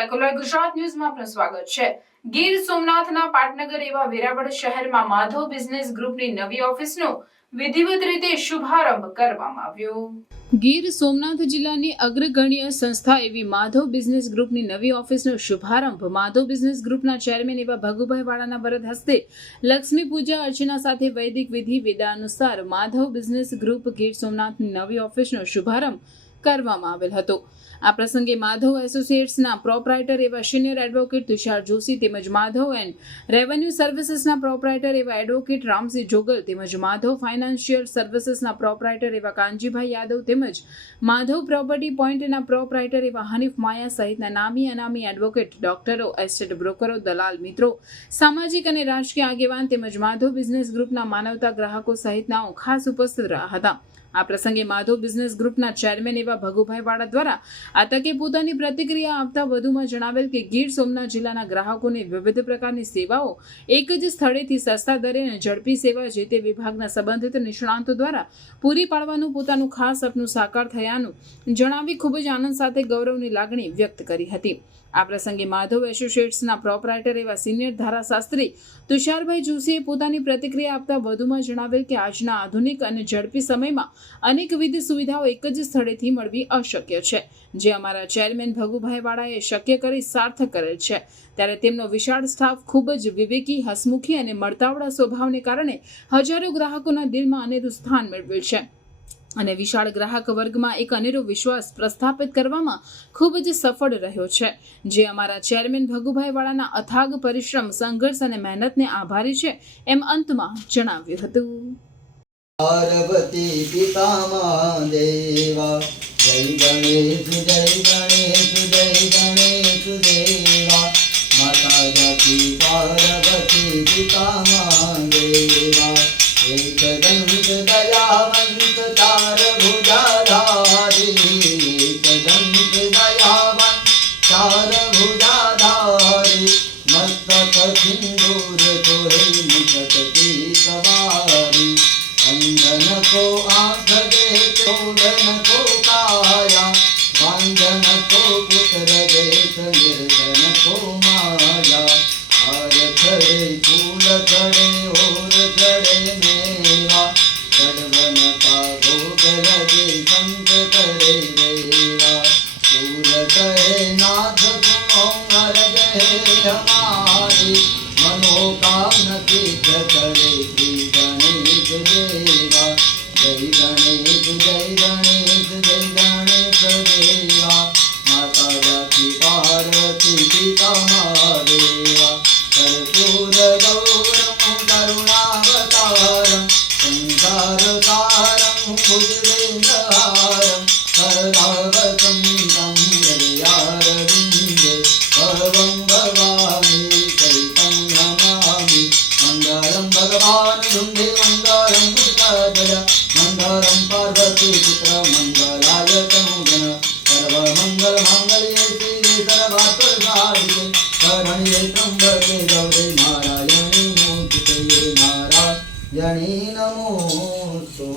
Secular Gujarat ન્યૂઝમાં આપનું સ્વાગત છે। ગીર સોમનાથના પાટનગર એવા વેરાવળ શહેરમાં માધવ બિઝનેસ ગ્રુપની નવી ઓફિસનો વિધિવત રીતે શુભારંભ કરવામાં આવ્યો। ગીર સોમનાથ જિલ્લાની અગ્રગણ્ય સંસ્થા એવી માધવ બિઝનેસ ગ્રુપની નવી ઓફિસનો શુભારંભ માધવ બિઝનેસ ગ્રુપના ચેરમેન એવા ભગુભાઈ વાળાના વરદ હસ્તે લક્ષ્મી પૂજા અર્ચના સાથે વૈદિક વિધિ વેદાનુસાર માધવ બિઝનેસ ગ્રુપ ગીર સોમનાથની નવી ઓફિસનો શુભારંભ કરવામાં આવેલ હતો। આ પ્રસંગે માધવ એસોસિએટ્સના પ્રોપ્રાઇટર એવા સિનિયર એડવોકેટ તુષાર જોશી તેમજ માધવ એન્ડ રેવન્યુ સર્વિસીસના પ્રોપ્રાઇટર એવા એડવોકેટ રામસિંહ જોગલ તેમજ માધવ ફાઇનાન્શિયલ સર્વિસીસના પ્રોપ્રાઇટર એવા કાનજીભાઈ યાદવ તેમજ માધવ પ્રોપર્ટી પોઈન્ટના પ્રોપ્રાઇટર એવા હનીફ માયા સહિતના નામી અનામી એડવોકેટ, ડોક્ટરો, એસ્ટેટ બ્રોકરો, દલાલ મિત્રો, સામાજિક અને રાજકીય આગેવાન તેમજ માધવ બિઝનેસ ગ્રુપના માનવતા ગ્રાહકો સહિતનાઓ ખાસ ઉપસ્થિત રહ્યા હતા। આ પ્રસંગે માધવ બિઝનેસ ગ્રુપના ચેરમેન એવા ભગુભાઈ વાળા દ્વારા આ તકે પોતાની પ્રતિક્રિયા આપતા વધુમાં જણાવેલ કે ગીર સોમનાથ જિલ્લાના ગ્રાહકોને વિવિધ પ્રકારની સેવાઓ એક જ સ્થળેથી સસ્તા દરે અને ઝડપી સેવા જે તે વિભાગના સંબંધિત નિષ્ણાંતો દ્વારા પૂરી પાડવાનું પોતાનું ખાસ સપનું સાકાર થયાનું જણાવી ખૂબ જ આનંદ સાથે ગૌરવની લાગણી વ્યક્ત કરી હતી। આ પ્રસંગે માધવ એસોસિએટ્સના પ્રોપ્રાઇટર એવા સિનિયર ધારાશાસ્ત્રી તુષારભાઈ જોશીએ પોતાની પ્રતિક્રિયા આપતા વધુમાં જણાવેલ કે આજના આધુનિક અને ઝડપી સમયમાં અનેકવિધ સુવિધાઓ એક જ સ્થળેથી મળવી અશક્ય છે, જે અમારા ચેરમેન ભગુભાઈ વાળાએ શક્ય કરી સાર્થક કરેલ છે। ત્યારે તેમનો વિશાળ સ્ટાફ ખૂબ જ વિવેકી, હસમુખી અને મળતાવડા સ્વભાવને કારણે હજારો ગ્રાહકોના દિલમાં અનેરું સ્થાન મેળવેલ છે અને વિશાળ ગ્રાહક વર્ગમાં એક અનેરો વિશ્વાસ પ્રસ્થાપિત કરવામાં ખૂબ જ સફળ રહ્યો છે, જે અમારા ચેરમેન ભગુભાઈ વાળાના અથાગ પરિશ્રમ, સંઘર્ષ અને મહેનતને આભારી છે, એમ અંતમાં જણાવ્યું હતું। પાર્વતી પિતામા દેવા જય ગણેશ જય ગણેશ જય ગણેશ દેવા માતા જાતિ પાર્વતી પિતામા દેવા एकदंत दयावंत चार भुजाधारी एकदंत दयावंत चार भुजाधारी मस्तक सिंदूर तोहे मुकुट की सवारी अंजन को आंख दे चोदन को काया वांजन को पुत्र देश निर्धन को माया हार चढ़े फूल चढ़े और चढ़े मेवा गढ़वन का भोग लगे संत करे देवा सूर कहे नाथ सुनो अरज है हमारी मनोकामना सिद्ध करे श्री गणेश देवा जय गणेश जय गणेश जय गणेश देवा माता जाति पार्वती पिता महादेवा कर्पूर गौरम करुणावतारम संसारसारम भुजगेन्द्रहारम सर्वावसंतं हृदयारविन्दे भवं भवामि चैतं नमामि मङ्गलं भगवान् शुम्भे मङ्गलं पुष्कराय मङ्गलं पार्वती पुत्र मङ्गलाय तनुगण सर्वमङ्गलमाङ्गल्ये शिवे सर्वार्थसाधिके शरण्ये त्र्यम्बके गौरी नारायणी नमोस्तुते नारायणी नमोस्तुते।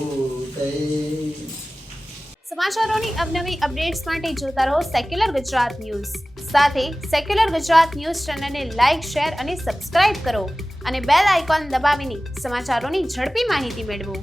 સમાચારોની અવનવી અપડેટ્સ માટે જોતા રહો સેક્યુલર ગુજરાત ન્યૂઝ। સાથે સેક્યુલર ગુજરાત ન્યૂઝ ચેનલને લાઇક, શેર અને સબસ્ક્રાઇબ કરો અને બેલ આઇકોન દબાવીને સમાચારોની ઝડપી માહિતી મેળવો।